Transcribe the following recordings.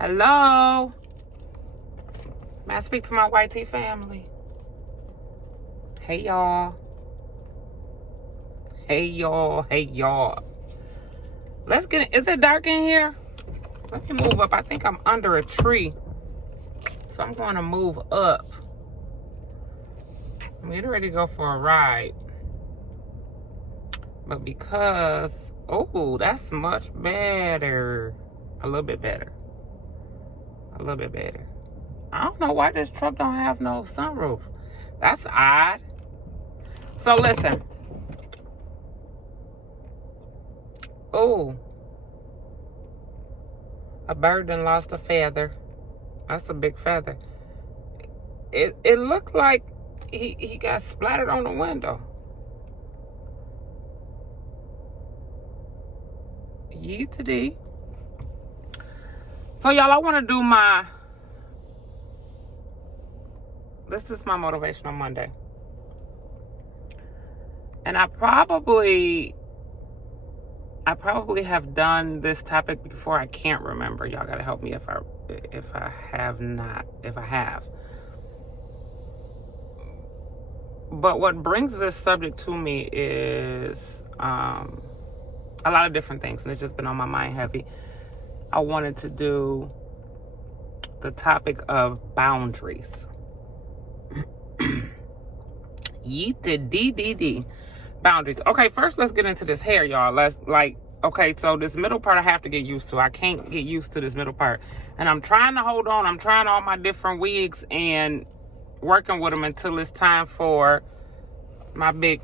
Hello? May I speak to my YT family? Hey, y'all. Hey, y'all. Hey, y'all. Let's get it. Is it dark in here? Let me move up. I think I'm under a tree. So I'm going to move up. I'm getting ready to go for a ride. But because, oh, that's much better. A little bit better. A little bit better. I don't know why this truck don't have no sunroof. That's odd. So listen. Oh. A bird done lost a feather. That's a big feather. It looked like he got splattered on the window. Yeetity. So y'all, I want to do this is my Motivational Monday. And I probably have done this topic before. I can't remember. Y'all gotta help me if I have. But what brings this subject to me is a lot of different things, and it's just been on my mind heavy. I wanted to do the topic of boundaries. Yeet-a-dee-dee-dee. Boundaries. Okay, first let's get into this hair, y'all. Okay, so this middle part I have to get used to. I can't get used to this middle part. And I'm trying to hold on. I'm trying all my different wigs and working with them until it's time for my big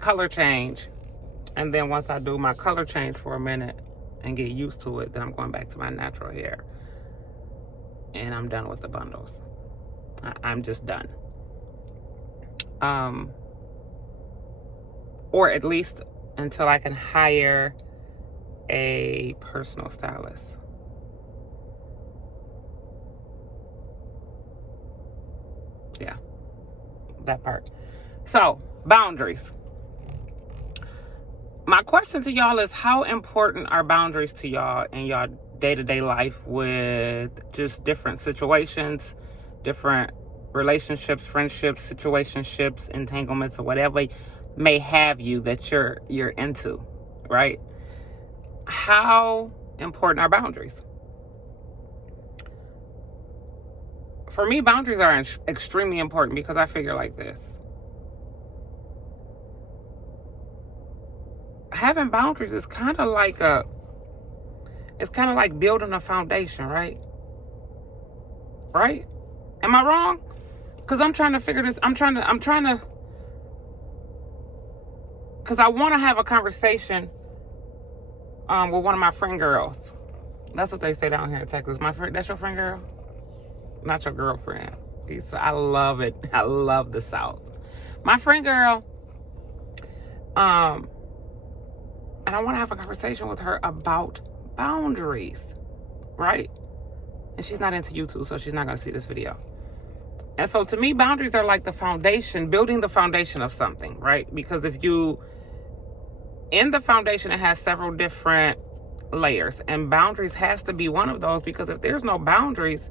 color change. And then once I do my color change for a minute and get used to it, then I'm going back to my natural hair. And I'm done with the bundles. I'm just done. Or at least until I can hire a personal stylist. Yeah, that part. So, boundaries. My question to y'all is, how important are boundaries to y'all in y'all day-to-day life with just different situations, different relationships, friendships, situationships, entanglements, or whatever may have you that you're into, right? How important are boundaries? For me, boundaries are extremely important because I figure like this. Having boundaries is kind of like building a foundation, right? Right? Am I wrong? Because I'm trying to figure this. I'm trying to, because I want to have a conversation with one of my friend girls. That's what they say down here in Texas. My friend, that's your friend girl? Not your girlfriend. I love it. I love the South. My friend girl, and I want to have a conversation with her about boundaries, right? And she's not into YouTube, so she's not going to see this video. And so to me, boundaries are like the foundation, building the foundation of something, right? Because in the foundation, it has several different layers, and boundaries has to be one of those, because if there's no boundaries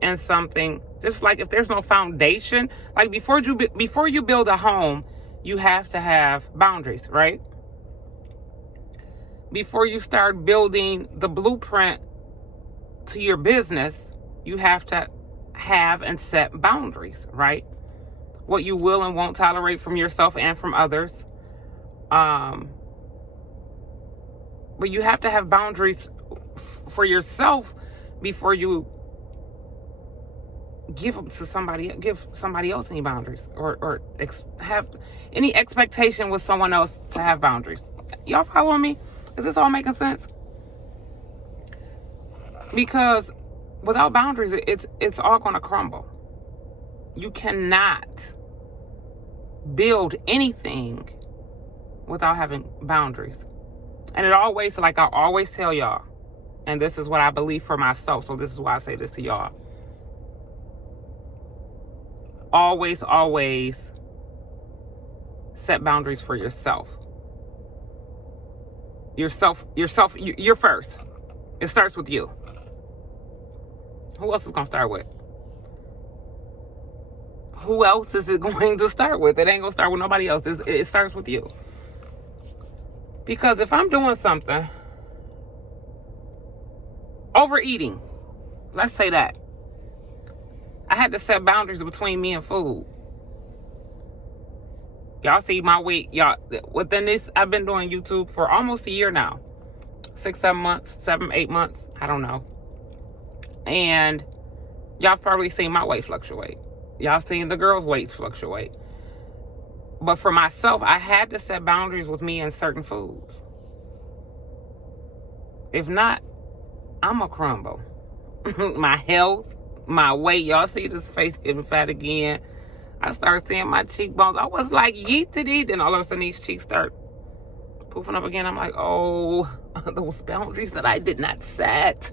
in something, just like if there's no foundation, like before you build a home, you have to have boundaries, right? Before you start building the blueprint to your business, you have to have and set boundaries, right? What you will and won't tolerate from yourself and from others. But you have to have boundaries for yourself before you give somebody else any boundaries, or have any expectation with someone else to have boundaries. Y'all following me? Is this all making sense? Because without boundaries, it's all going to crumble. You cannot build anything without having boundaries. And it always, like I always tell y'all, and this is what I believe for myself, so this is why I say this to y'all. Always set boundaries for yourself. You're first. It starts with you. Who else is going to start with? Who else is it going to start with? It ain't going to start with nobody else. It starts with you. Because if I'm doing something, overeating, let's say that, I had to set boundaries between me and food. Y'all see my weight. Y'all, within this, I've been doing YouTube for almost a year now. 6, 7 months, 7, 8 months. I don't know. And y'all probably seen my weight fluctuate. Y'all seen the girls' weights fluctuate. But for myself, I had to set boundaries with me and certain foods. If not, I'm a crumble. My health, my weight. Y'all see this face getting fat again. I started seeing my cheekbones. I was like, yeet to thee. Then all of a sudden, these cheeks start poofing up again. I'm like, oh, those boundaries that I did not set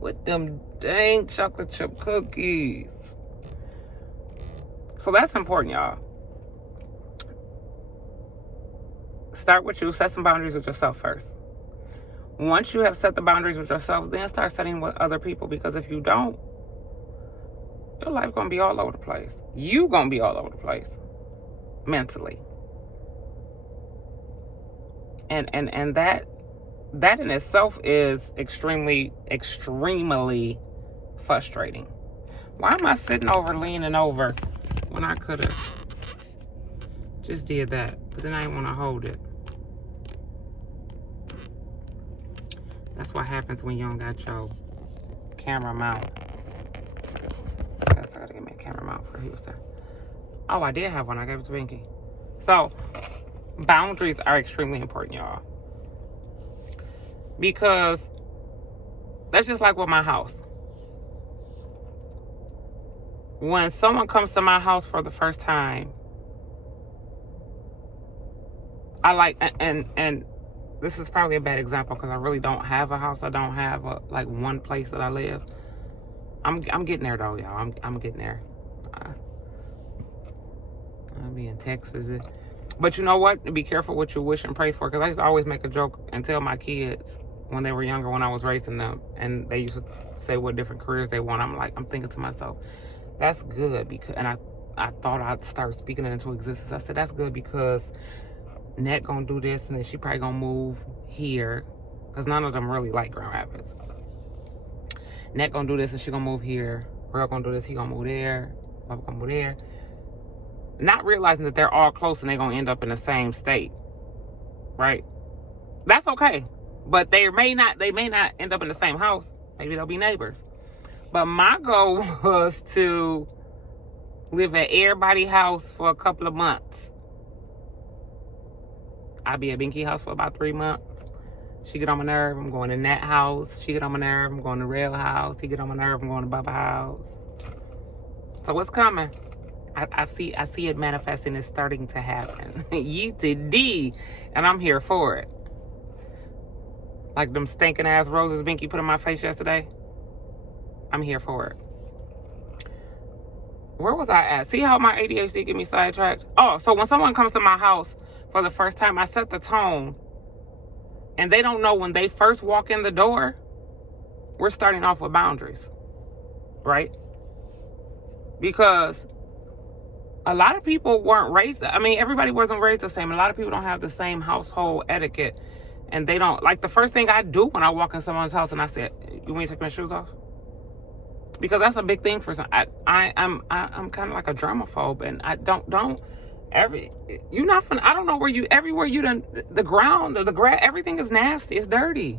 with them dang chocolate chip cookies. So that's important, y'all. Start with you. Set some boundaries with yourself first. Once you have set the boundaries with yourself, then start setting with other people. Because if you don't, your life going to be all over the place. You going to be all over the place. Mentally. And that in itself is extremely frustrating. Why am I sitting over, leaning over, when I could have just did that? But then I didn't want to hold it. That's what happens when you don't got your camera mount. I guess I gotta get me a camera mount for Houston. Oh, I did have one. I gave it to Binky. So, boundaries are extremely important, y'all. Because that's just like with my house. When someone comes to my house for the first time, I like, and this is probably a bad example because I really don't have a house. I don't have one place that I live. I'm getting there though, y'all. I'm getting there. I'll be in Texas. But you know what? Be careful what you wish and pray for. Because I used to always make a joke and tell my kids when they were younger, when I was raising them, and they used to say what different careers they want. I'm thinking to myself, that's good. Because, and I thought I'd start speaking it into existence. I said, that's good because Net gonna do this, and then she probably gonna move here. Because none of them really like Grand Rapids. Net gonna do this, and she gonna move here. Earl gonna do this, he gonna move there. Bubba gonna move there. Not realizing that they're all close and they're going to end up in the same state. Right? That's okay. But they may not end up in the same house. Maybe they'll be neighbors. But my goal was to live at everybody's house for a couple of months. I'll be at Binky's house for about 3 months. She get on my nerve, I'm going in that house. She get on my nerve, I'm going to Rail house. He get on my nerve, I'm going to Bubba house. So what's coming? I see it manifesting. It's starting to happen. Yeet-to-dee. And I'm here for it. Like them stinking ass roses Binky put on my face yesterday. I'm here for it. Where was I at? See how my ADHD get me sidetracked? Oh, so when someone comes to my house for the first time, I set the tone. And they don't know when they first walk in the door, we're starting off with boundaries. Right? Because a lot of people weren't raised, everybody wasn't raised the same. A lot of people don't have the same household etiquette. And they don't, like the first thing I do when I walk in someone's house and I say, you want me to take my shoes off? Because that's a big thing for some. I'm kind of like a germaphobe, and I don't I don't know everywhere you done, the ground, the grass, everything is nasty, it's dirty.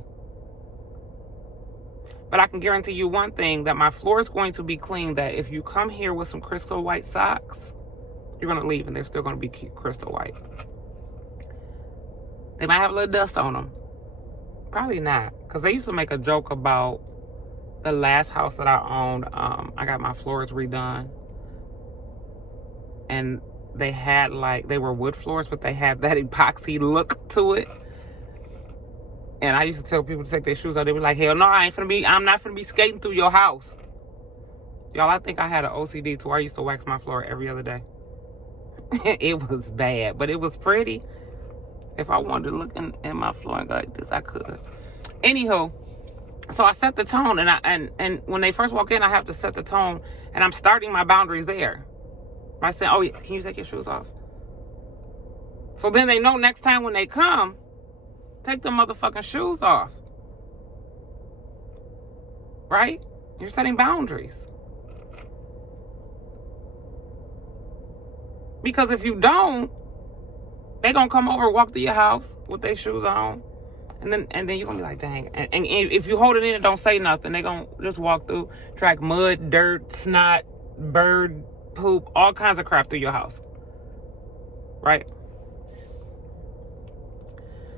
But I can guarantee you one thing, that my floor is going to be clean, that if you come here with some crystal white socks, you're going to leave and they're still going to be crystal white. They might have a little dust on them. Probably not. Because they used to make a joke about the last house that I owned. I got my floors redone. And they had they were wood floors, but they had that epoxy look to it. And I used to tell people to take their shoes off. They were like, hell no, I'm not finna be skating through your house. Y'all, I think I had an OCD to where I used to wax my floor every other day. It was bad, but it was pretty. If I wanted to look in my floor and go like this, I could. Anywho, So I set the tone, and when they first walk in, I have to set the tone, and I'm starting my boundaries there. By saying, oh, yeah, can you take your shoes off? So then they know next time when they come, take the motherfucking shoes off. Right? You're setting boundaries. Because if you don't, they're going to come over, walk to your house with their shoes on. And then you're going to be like, dang. And if you hold it in and don't say nothing, they're going to just walk through, track mud, dirt, snot, bird, poop, all kinds of crap through your house. Right?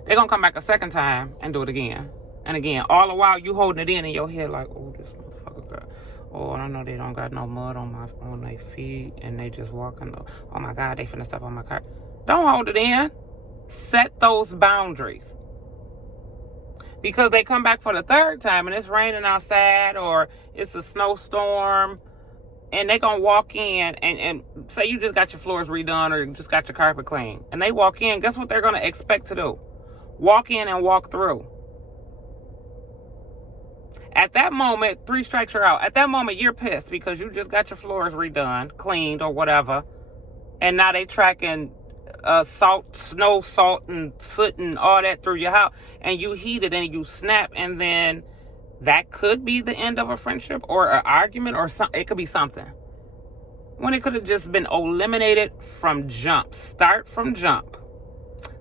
They're going to come back a second time and do it again. And again, all the while you holding it in your head like, oh, this motherfucker got, oh, I know they don't got no mud on their feet and they just walking. Oh my God, they finna step on my car. Don't hold it in. Set those boundaries. Because they come back for the third time and it's raining outside or it's a snowstorm and they gonna walk in and say you just got your floors redone or just got your carpet clean. And they walk in, guess what they're gonna expect to do? Walk in and walk through. At that moment, 3 strikes are out. At that moment, you're pissed because you just got your floors redone, cleaned or whatever. And now they tracking snow, salt, and soot and all that through your house. And you heat it and you snap. And then that could be the end of a friendship or an argument or something. It could be something. When it could have just been eliminated from jump. Start from jump.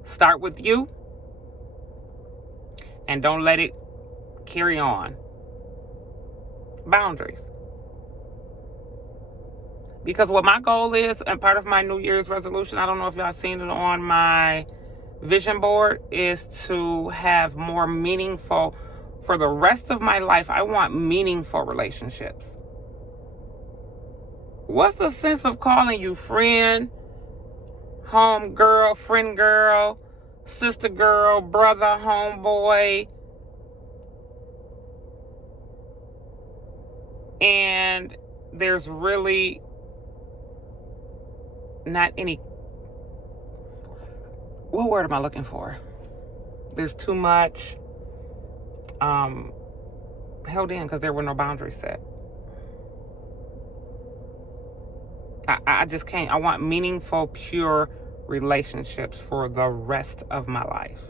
Start with you. And don't let it carry on. Boundaries. Because what my goal is, and part of my New Year's resolution, I don't know if y'all seen it on my vision board, is to have more meaningful, for the rest of my life, I want meaningful relationships. What's the sense of calling you friend, home girl, friend girl, sister girl, brother, homeboy, and there's really not any, what word am I looking for? There's too much held in because there were no boundaries set. I just can't. I want meaningful, pure relationships for the rest of my life.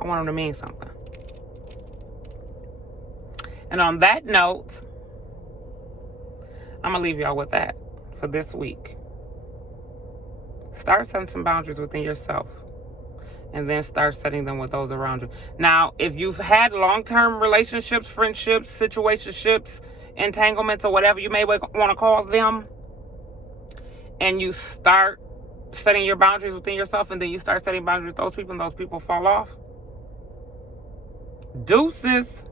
I want them to mean something. And on that note, I'm going to leave y'all with that for this week. Start setting some boundaries within yourself. And then start setting them with those around you. Now, if you've had long-term relationships, friendships, situationships, entanglements, or whatever you may want to call them, and you start setting your boundaries within yourself, and then you start setting boundaries with those people, and those people fall off, deuces.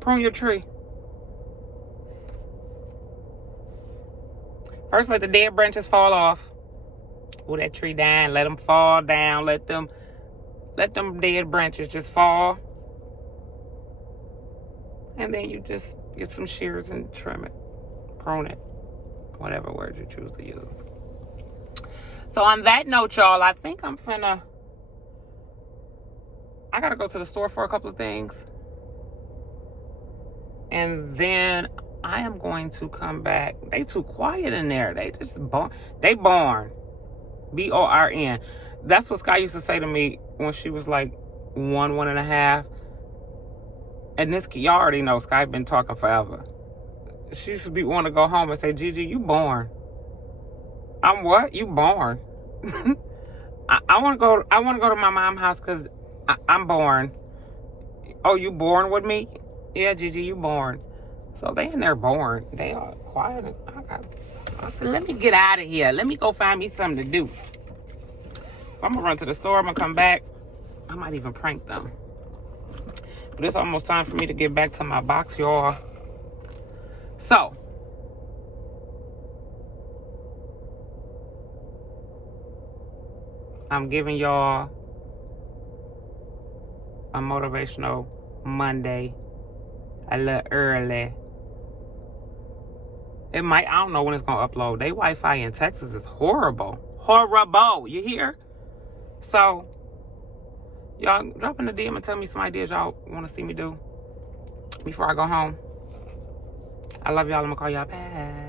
Prune your tree. First, let the dead branches fall off. Pull that tree down. Let them fall down. Let them dead branches just fall. And then you just get some shears and trim it. Prune it. Whatever word you choose to use. So on that note, y'all, I think I gotta go to the store for a couple of things. And then I am going to come back. They too quiet in there. They just born. They born. B-O-R-N. That's what Sky used to say to me when she was like 1.5. And this, y'all already know Sky been talking forever. She used to want to go home and say, Gigi, you born. I'm what? You born. I want to go to my mom's house because I'm born. Oh, you born with me? Yeah, Gigi, you born. So they in there born. They are quiet. I said, let me get out of here. Let me go find me something to do. So I'm going to run to the store. I'm going to come back. I might even prank them. But it's almost time for me to get back to my box, y'all. So, I'm giving y'all a motivational Monday a little early. I don't know when it's going to upload. They Wi-Fi in Texas is horrible. Horrible. You hear? So, y'all drop in the DM and tell me some ideas y'all want to see me do before I go home. I love y'all. I'm going to call y'all back.